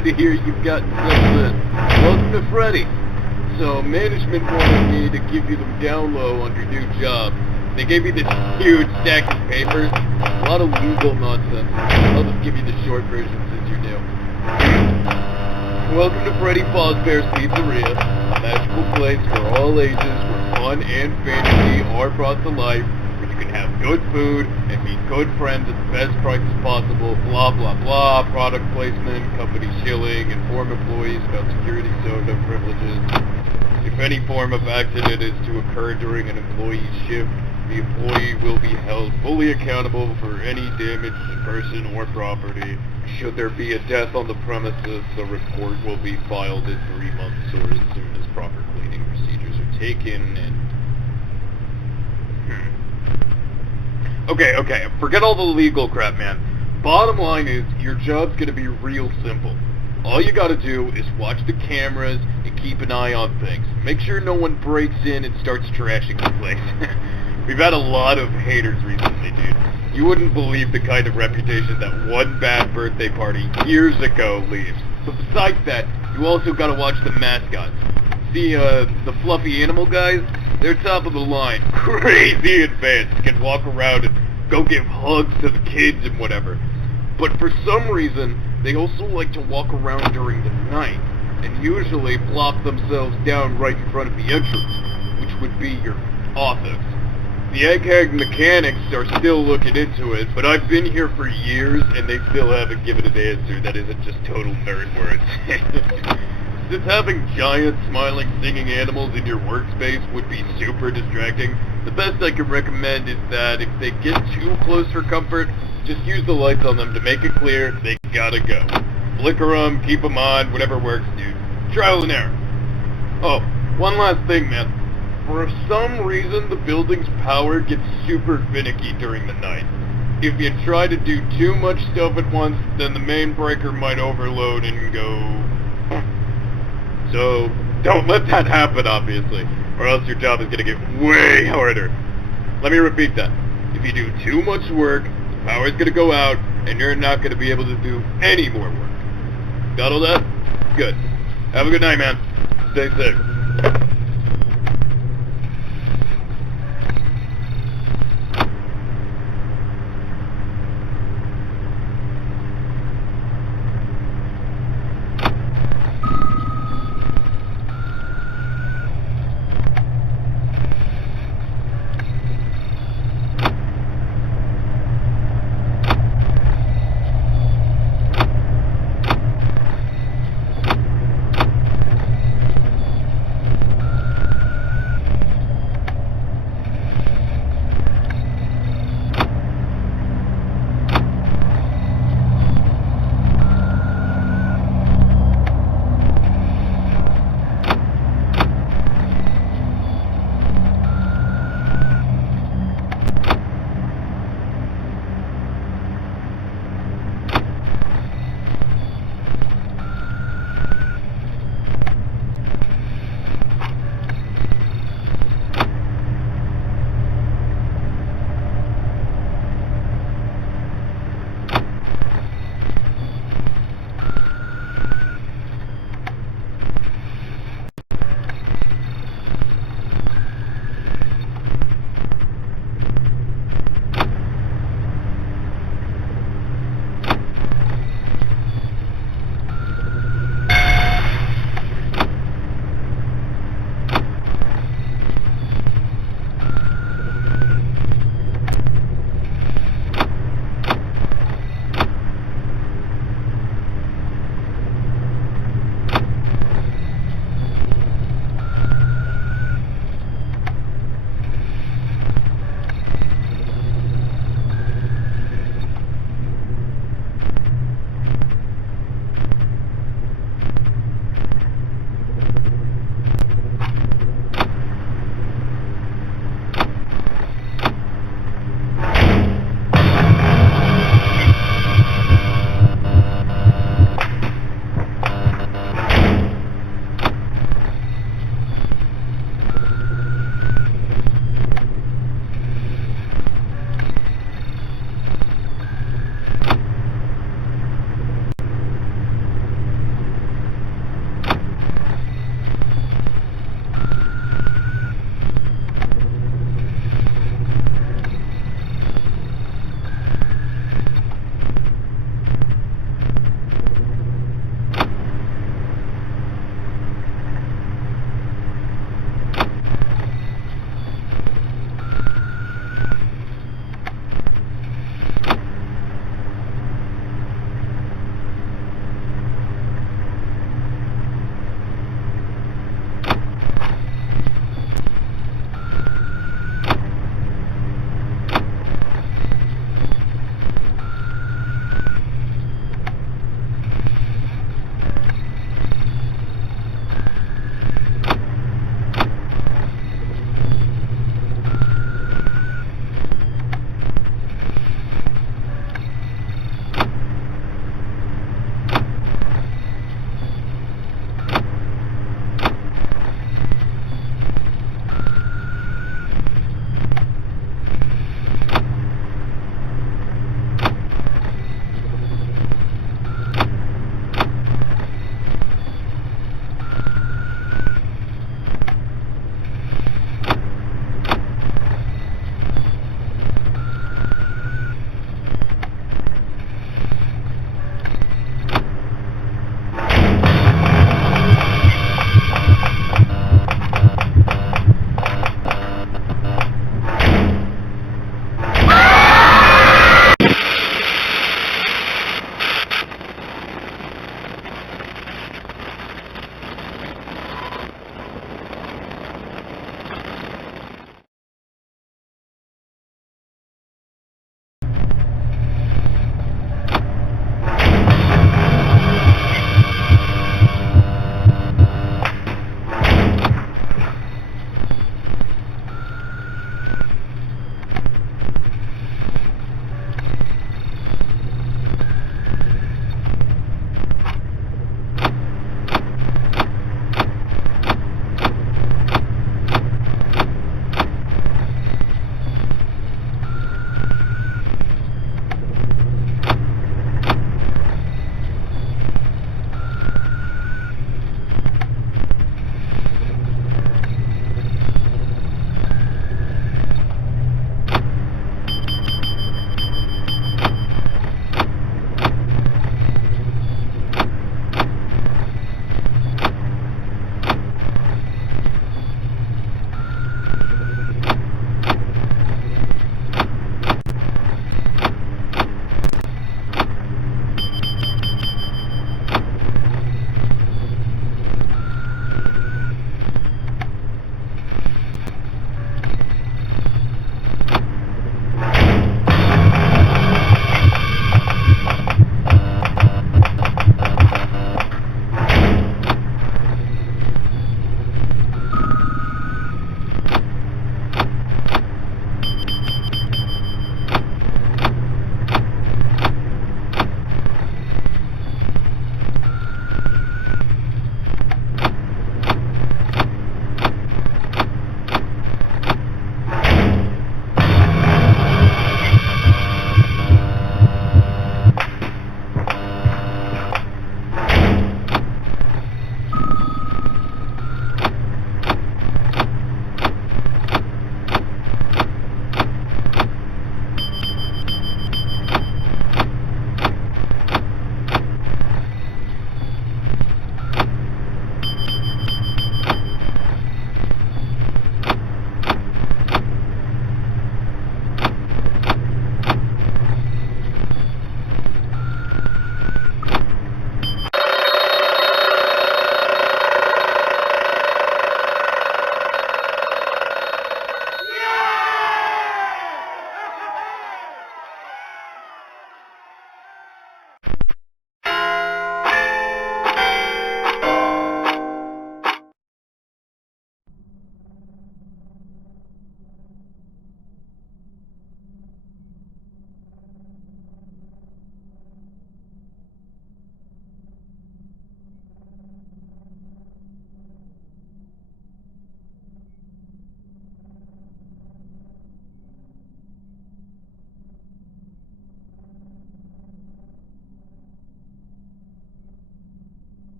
glad to hear you've gotten settled in. Welcome to Freddy. So, management wanted me to give you the down low on your new job. They gave me this huge stack of papers, a lot of legal nonsense. I'll just give you the short version since you're new. Welcome to Freddie Fazbear's Pizzeria, a magical place for all ages where fun and fantasy are brought to life, where you can have good food and meet good friends at the best prices possible, blah blah blah, product placement, company shilling, inform employees about security soda privileges. If any form of accident is to occur during an employee's shift, the employee will be held fully accountable for any damage to person or property. Should there be a death on the premises, the report will be filed in 3 months or as soon as proper cleaning procedures are taken and... Okay, forget all the legal crap, man. Bottom line is, your job's gonna be real simple. All you gotta do is watch the cameras and keep an eye on things. Make sure no one breaks in and starts trashing the place. We've had a lot of haters recently, dude. You wouldn't believe the kind of reputation that one bad birthday party years ago leaves. But besides that, you also gotta watch the mascots. See, the fluffy animal guys? They're top of the line. Crazy advanced. Can walk around and go give hugs to the kids and whatever. But for some reason, they also like to walk around during the night, and usually plop themselves down right in front of the entrance, which would be your office. The egghead mechanics are still looking into it, but I've been here for years, and they still haven't given an answer that isn't just total nerd words. Since having giant, smiling, singing animals in your workspace would be super distracting, the best I can recommend is that if they get too close for comfort, just use the lights on them to make it clear they gotta go. Flicker them, keep them on, whatever works, dude. Trial and error. Oh, one last thing, man. For some reason, the building's power gets super finicky during the night. If you try to do too much stuff at once, then the main breaker might overload and go... So, don't let that happen, obviously, or else your job is gonna get way harder. Let me repeat that. If you do too much work, the power's gonna go out, and you're not gonna be able to do any more work. Got all that? Good. Have a good night, man. Stay safe.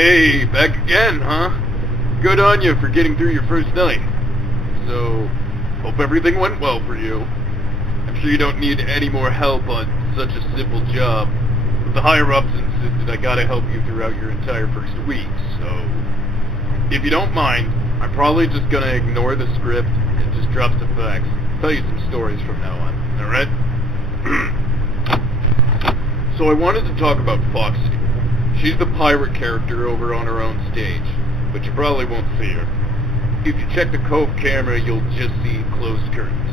Hey, back again, huh? Good on you for getting through your first night. So, hope everything went well for you. I'm sure you don't need any more help on such a simple job. But the higher-ups insisted I gotta help you throughout your entire first week, so... If you don't mind, I'm probably just gonna ignore the script and just drop some facts. Tell you some stories from now on, alright? So I wanted to talk about Foxy. She's the pirate character over on her own stage, but you probably won't see her. If you check the Cove camera, you'll just see closed curtains.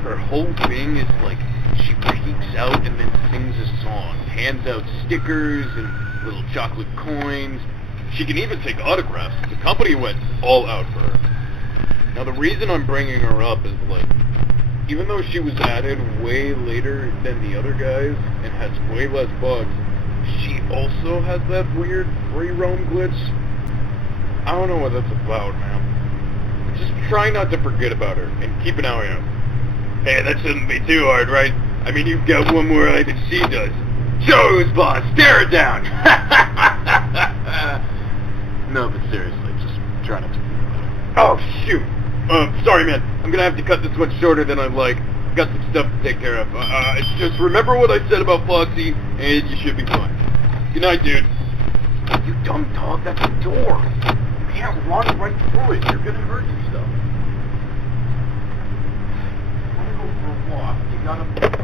Her whole thing is like, she peeks out and then sings a song, hands out stickers and little chocolate coins. She can even take autographs. The company went all out for her. Now the reason I'm bringing her up is like, even though she was added way later than the other guys and has way less bugs, she also has that weird free roam glitch. I don't know what that's about, man. Just try not to forget about her and keep an eye out. Hey, that shouldn't be too hard, right? I mean, you've got one more eye than she does. Show who's boss. Stare it down. No, but seriously, just try not to forget about her. Oh, shoot. Sorry, man. I'm gonna have to cut this one shorter than I'd like. I've got some stuff to take care of. Just remember what I said about Foxy, and you should be fine. Good night, dude. You dumb dog, that's a door. You can't run right through it. You're gonna hurt yourself. Wanna go for a walk? You gotta...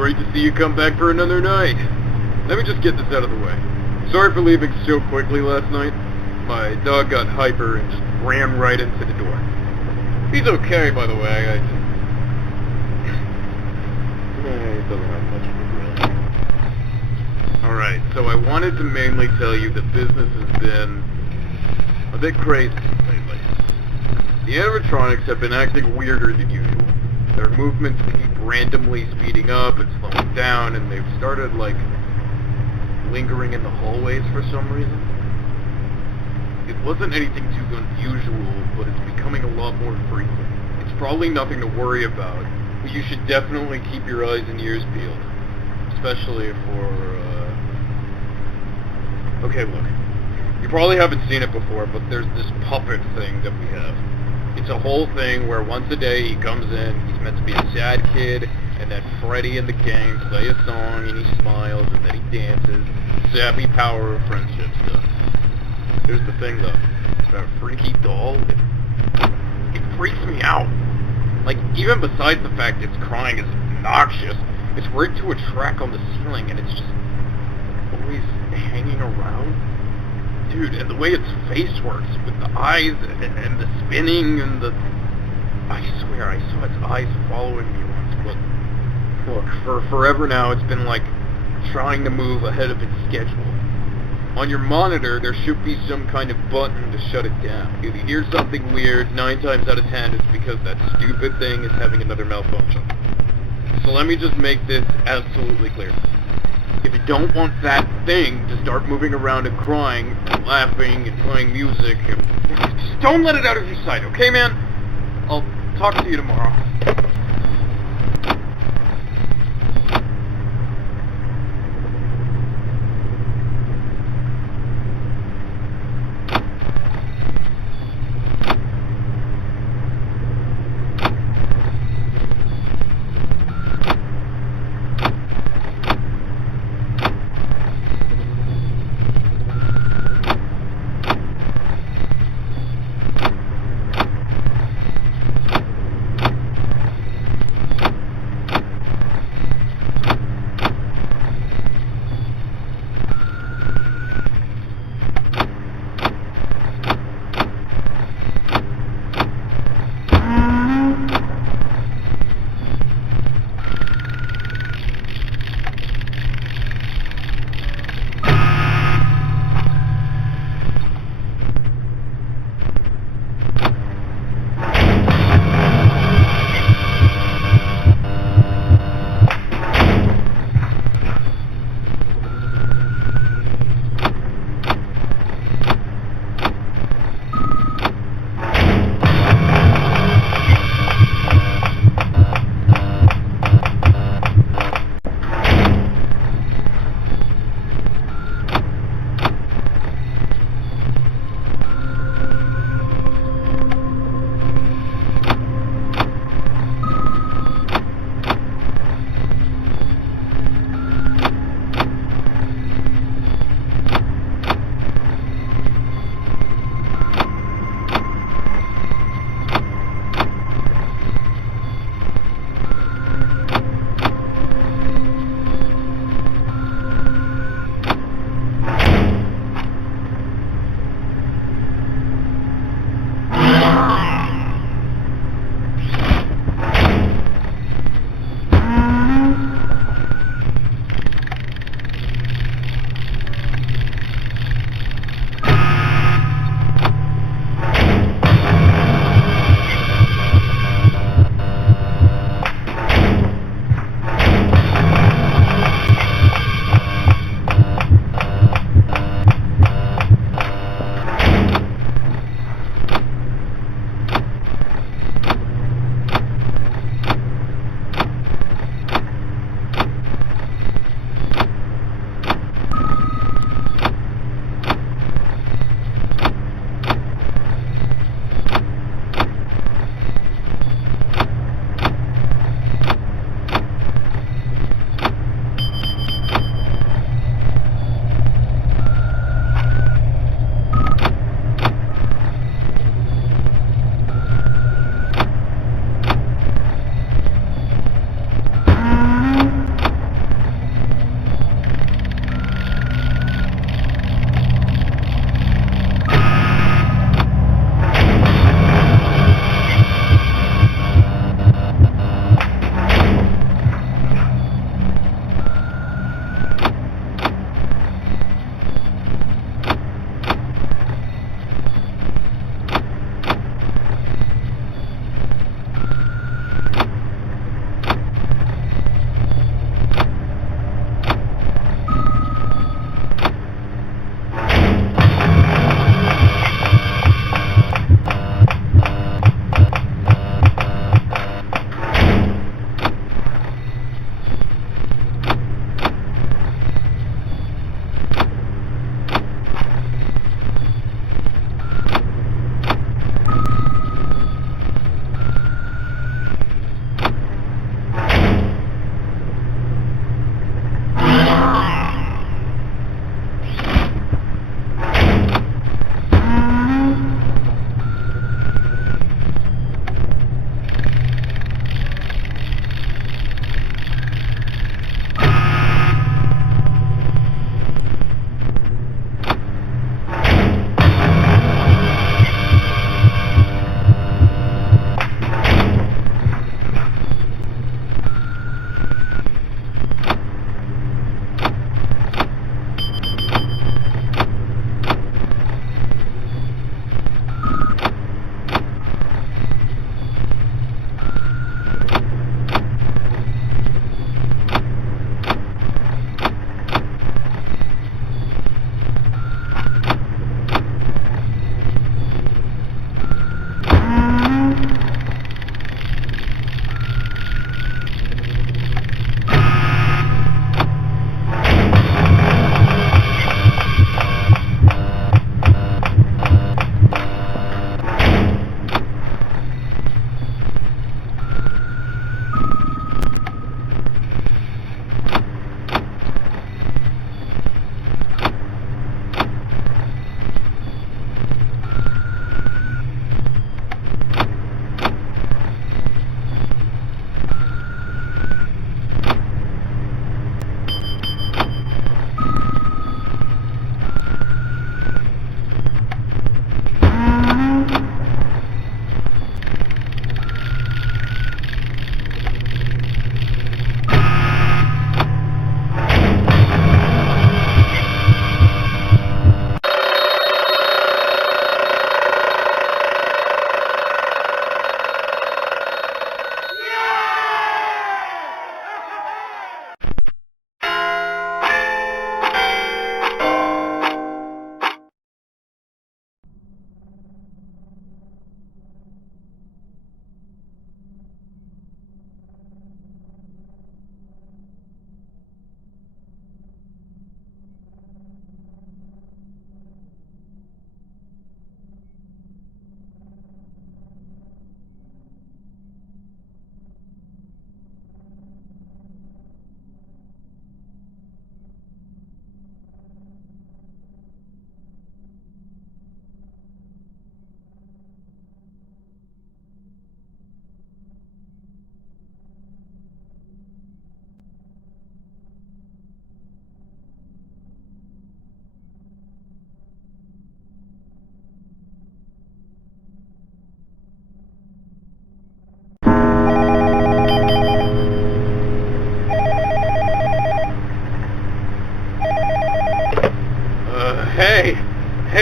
great to see you come back for another night. Let me just get this out of the way. Sorry for leaving so quickly last night. My dog got hyper and just ran right into the door. He's okay, by the way. He doesn't have much of a really. Alright, so I wanted to mainly tell you that business has been a bit crazy lately. The animatronics have been acting weirder than usual. Their movements keep randomly speeding up and slowing down, and they've started, like, lingering in the hallways for some reason. It wasn't anything too unusual, but it's becoming a lot more frequent. It's probably nothing to worry about, but you should definitely keep your eyes and ears peeled. Especially for, Okay, look. You probably haven't seen it before, but there's this puppet thing that we have. It's a whole thing where once a day he comes in, he's meant to be a sad kid, and then Freddie and the gang play a song, and he smiles, and then he dances. Sappy power of friendship stuff. Here's the thing, though. That freaky doll, it freaks me out. Like, even besides the fact it's crying is obnoxious, it's rigged to a track on the ceiling, and it's just always hanging around. Dude, and the way its face works, with the eyes, and the spinning, and the... I swear, I saw its eyes following me once, but... Look, for forever now, it's been, like, trying to move ahead of its schedule. On your monitor, there should be some kind of button to shut it down. If you hear something weird, 9 times out of 10, it's because that stupid thing is having another malfunction. So let me just make this absolutely clear. If you don't want that thing to start moving around and crying, and laughing, and playing music, and just don't let it out of your sight, okay, man? I'll talk to you tomorrow.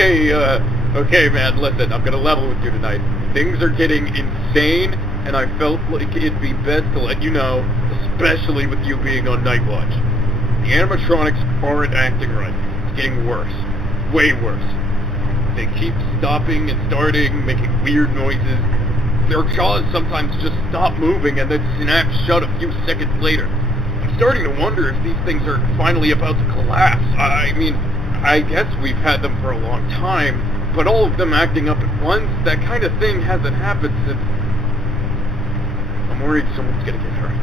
Okay, man, listen, I'm gonna level with you tonight. Things are getting insane, and I felt like it'd be best to let you know, especially with you being on night watch. The animatronics aren't acting right. It's getting worse. Way worse. They keep stopping and starting, making weird noises. Their jaws sometimes just stop moving and then snap shut a few seconds later. I'm starting to wonder if these things are finally about to collapse. I mean, I guess we've had them for a long time, but all of them acting up at once, that kind of thing hasn't happened since... I'm worried someone's gonna get hurt.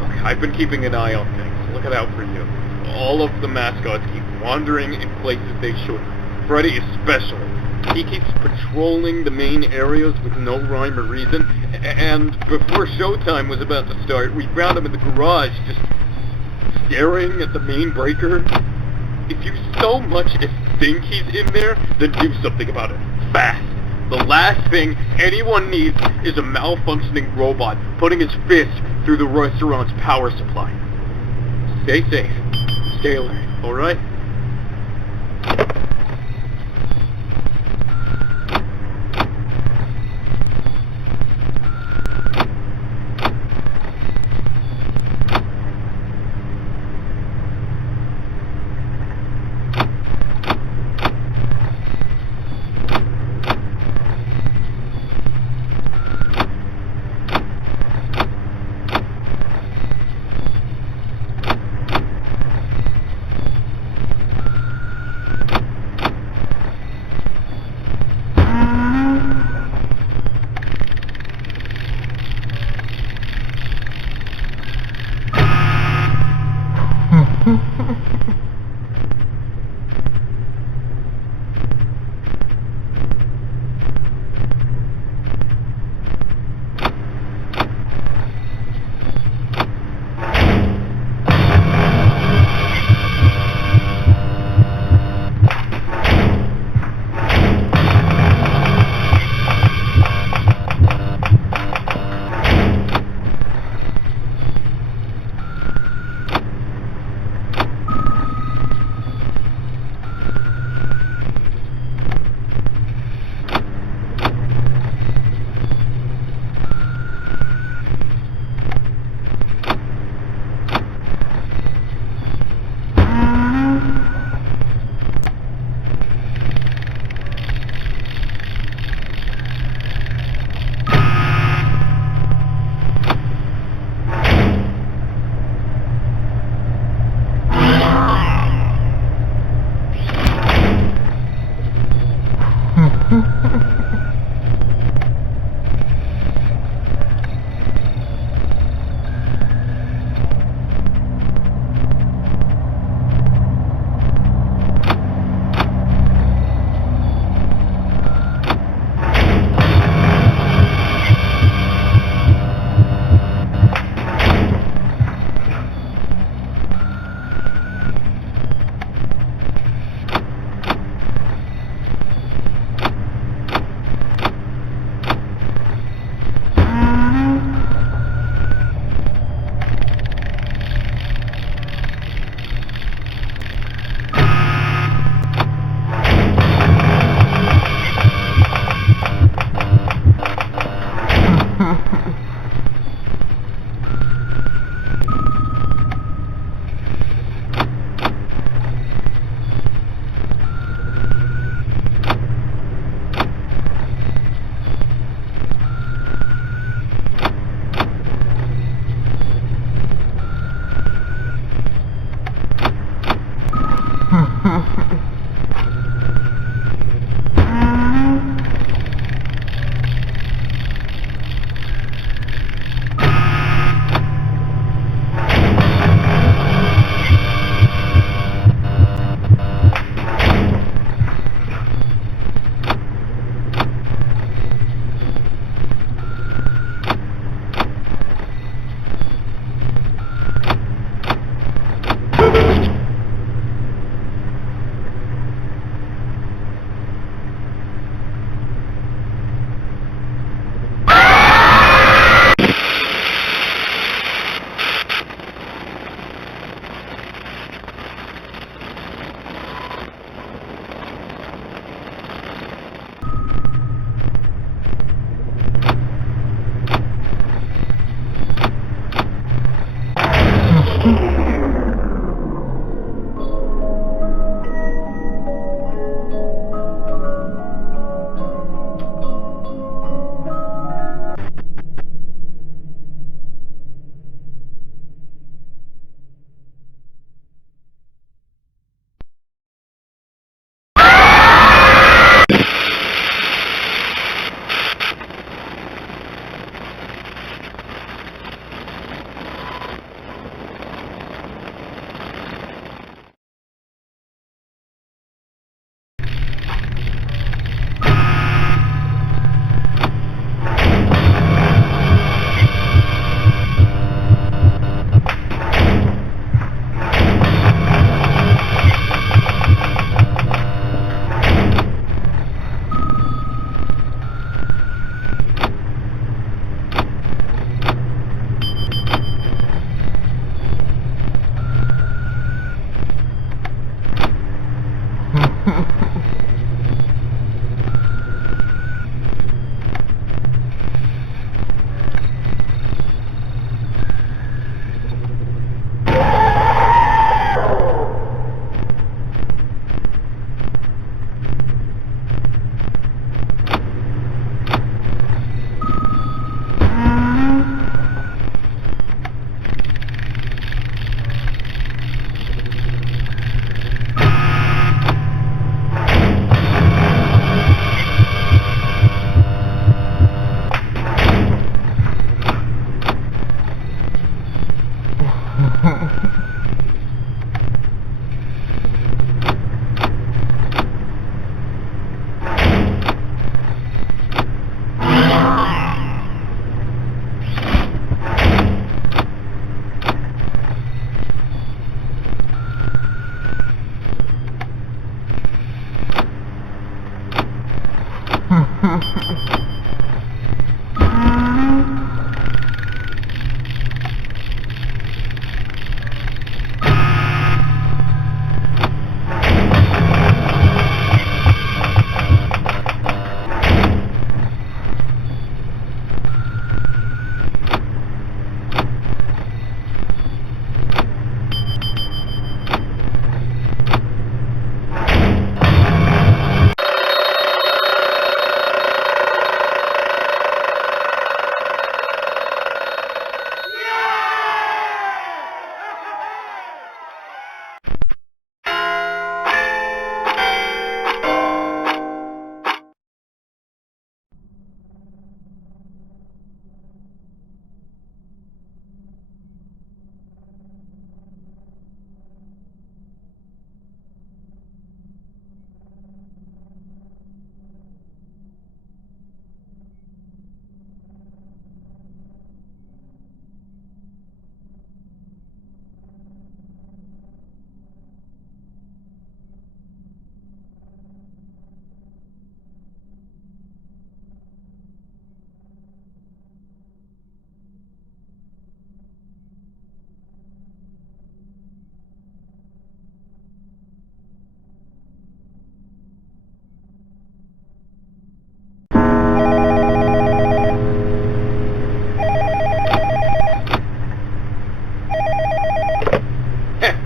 Look, I've been keeping an eye on things, looking out for you. All of the mascots keep wandering in places they shouldn't. Freddie especially. He keeps patrolling the main areas with no rhyme or reason, and before showtime was about to start, we found him in the garage, just staring at the main breaker. If you so much as think he's in there, then do something about it. Fast. The last thing anyone needs is a malfunctioning robot putting his fist through the restaurant's power supply. Stay safe. Stay alert, alright?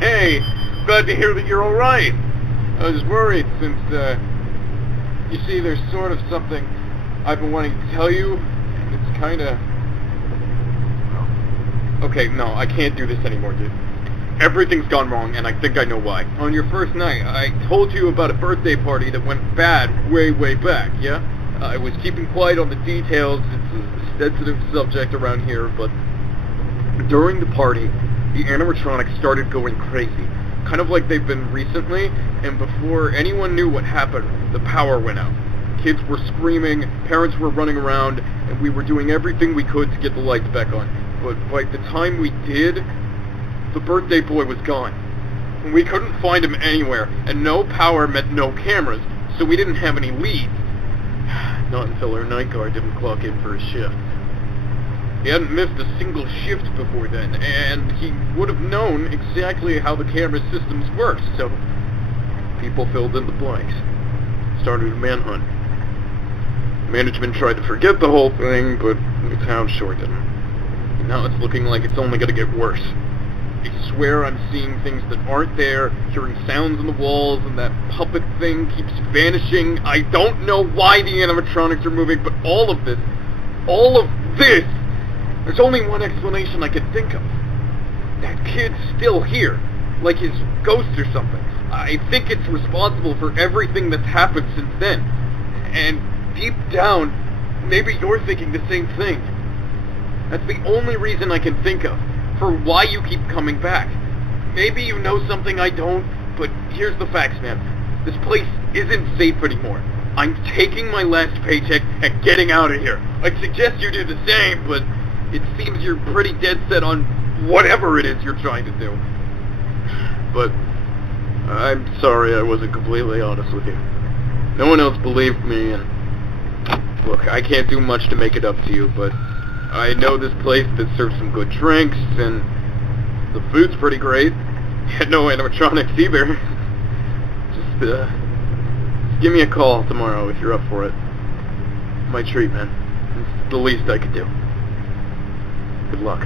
Hey, glad to hear that you're alright. I was worried since, you see, there's sort of something I've been wanting to tell you, and it's kinda... Okay, no, I can't do this anymore, dude. Everything's gone wrong, and I think I know why. On your first night, I told you about a birthday party that went bad way, way back, yeah? I was keeping quiet on the details. It's a sensitive subject around here, but during the party, the animatronics started going crazy, kind of like they've been recently, and before anyone knew what happened, the power went out. Kids were screaming, parents were running around, and we were doing everything we could to get the lights back on. But by the time we did, the birthday boy was gone. We couldn't find him anywhere, and no power meant no cameras, so we didn't have any leads. Not until our night guard didn't clock in for his shift. He hadn't missed a single shift before then, and he would have known exactly how the camera systems worked, so people filled in the blanks. Started a manhunt. Management tried to forget the whole thing, but the town sure didn't. Now it's looking like it's only gonna get worse. I swear I'm seeing things that aren't there, hearing sounds on the walls, and that puppet thing keeps vanishing. I don't know why the animatronics are moving, but all of this, there's only one explanation I could think of. That kid's still here, like his ghost or something. I think it's responsible for everything that's happened since then. And deep down, maybe you're thinking the same thing. That's the only reason I can think of for why you keep coming back. Maybe you know something I don't, but here's the facts, man. This place isn't safe anymore. I'm taking my last paycheck and getting out of here. I'd suggest you do the same, but it seems you're pretty dead set on whatever it is you're trying to do. But I'm sorry I wasn't completely honest with you. No one else believed me, and look, I can't do much to make it up to you, but I know this place that serves some good drinks, and the food's pretty great. Had no animatronics either. Just give me a call tomorrow if you're up for it. My treat, man. It's the least I could do. Good luck.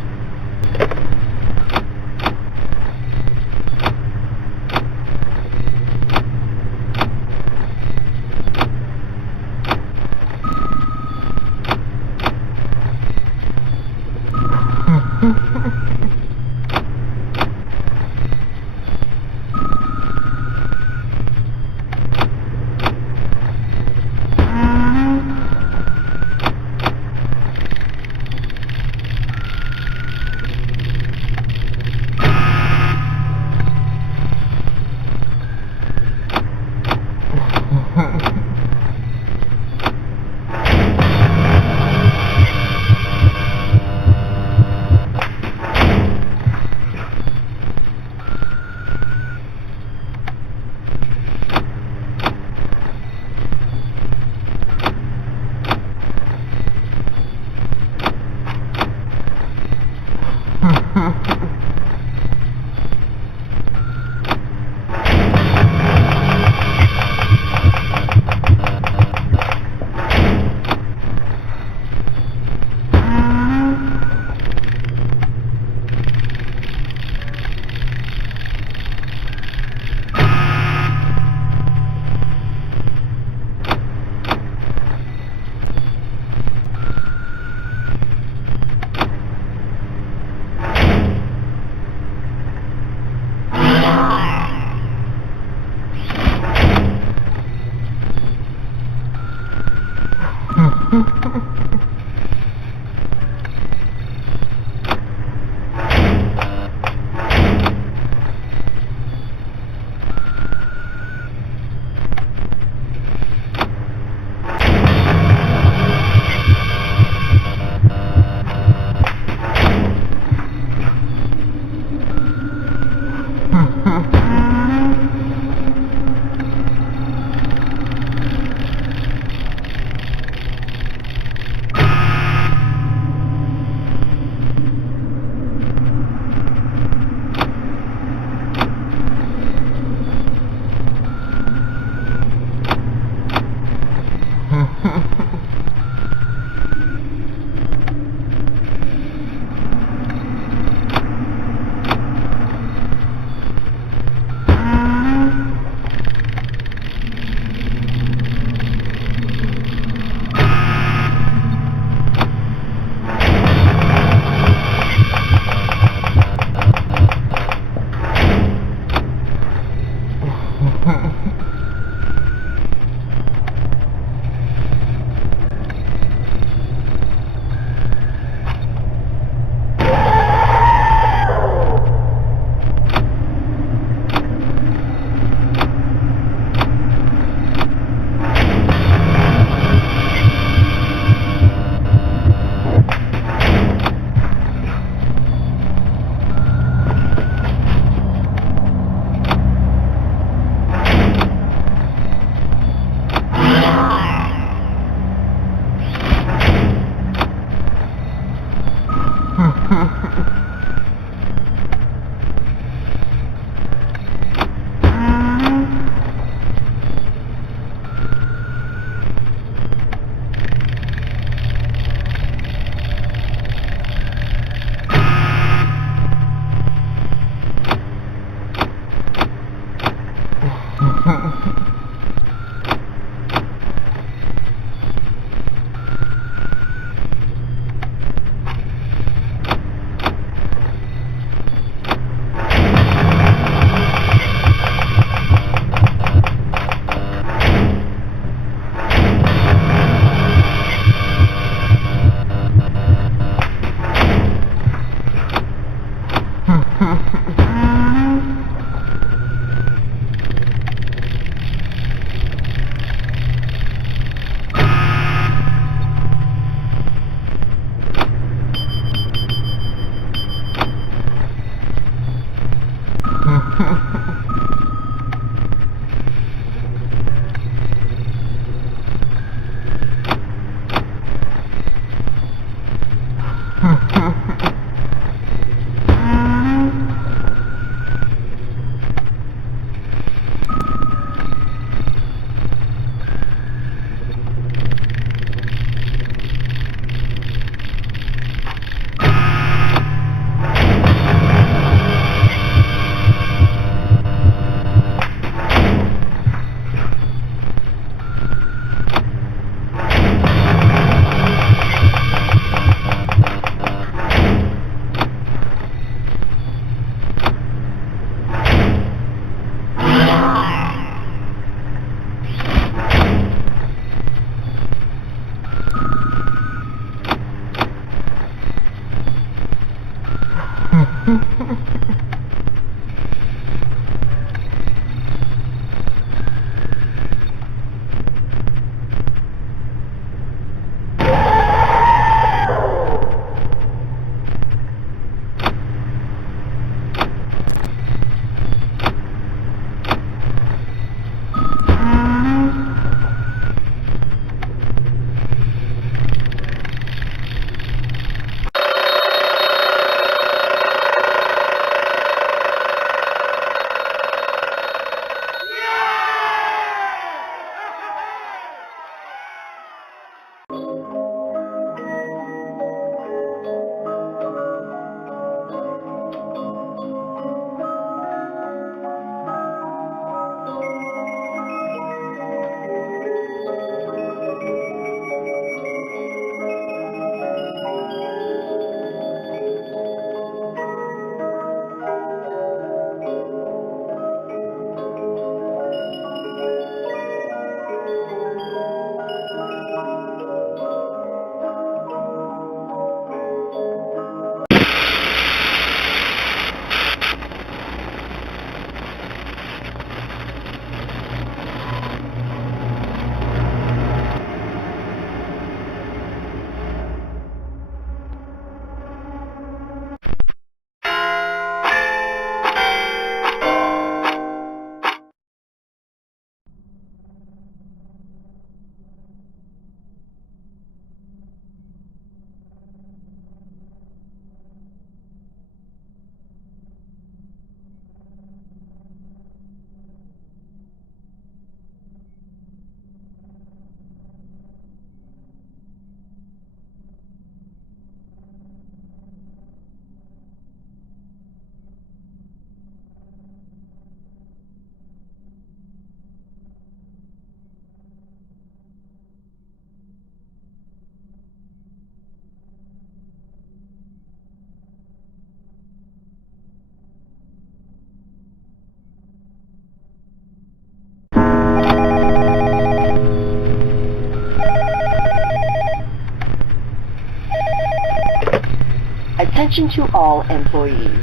Attention to all employees.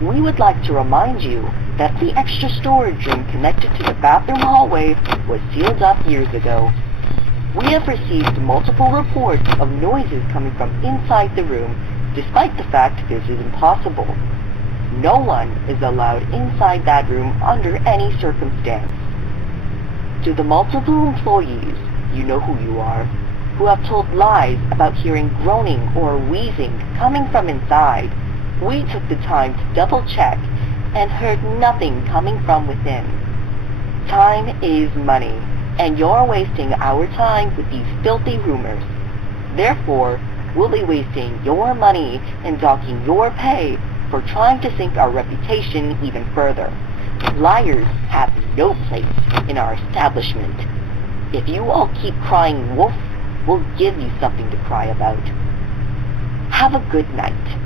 We would like to remind you that the extra storage room connected to the bathroom hallway was sealed up years ago. We have received multiple reports of noises coming from inside the room, despite the fact this is impossible. No one is allowed inside that room under any circumstance. To the multiple employees, you know who you are, who have told lies about hearing groaning or wheezing coming from inside, we took the time to double check and heard nothing coming from within. Time is money, and you're wasting our time with these filthy rumors. Therefore, we'll be wasting your money and docking your pay for trying to sink our reputation even further. Liars have no place in our establishment. If you all keep crying wolf, we'll give you something to cry about. Have a good night.